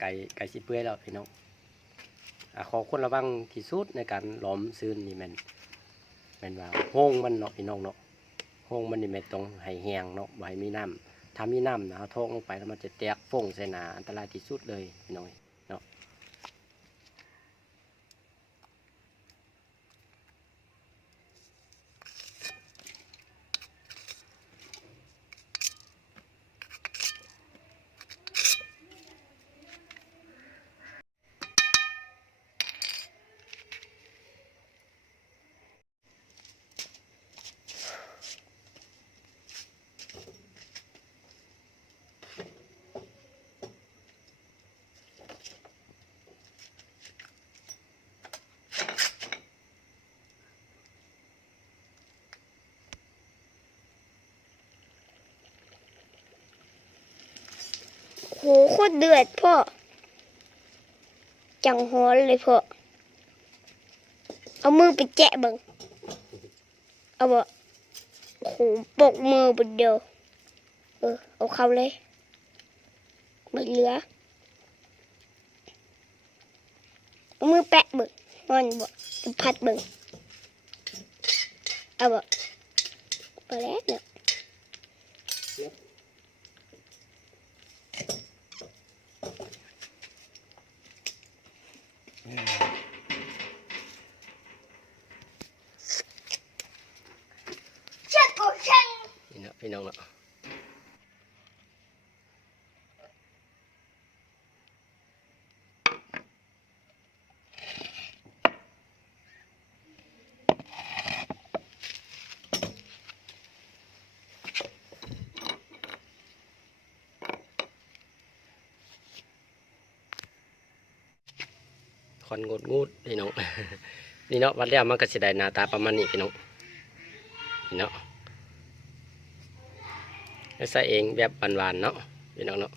ไก่สิเปื่อยแล้วพี่น้องขอคนระวังที่สุดในการหลอมซื้อนี่แมันว่าโห้งมันเนาะพี่น้องเนาะโห้งมันนี่แม่นต้องให้แห้งเนาะบ่ให้มีน้ำถ้ามีน้ำนะเอาทองลงไปแล้วมันจะแตกฟงใส่หนาอันตรายที่สุดเลยพี่น้องเนาะโหโคตรเดือดพ่อจังฮ้อนเลยพ่อเอามือไปแจะบังเอาบ่โหปกมือไปเดียวเอาเข้าเลยไม่เหลือเอามือแปะบึงฮ้อนบ่พัดบึงเอาบ่พอแล้วเนี่ยพี่น้องเนาะคอนงดงูดพี่น้อง นี่เนาะวัดแล้วมันก็สิได้หน้าตาประมาณนี้พี่น้องนี่เนาะใส่เองแบบหวานๆเนาะพี่น้องเนาะ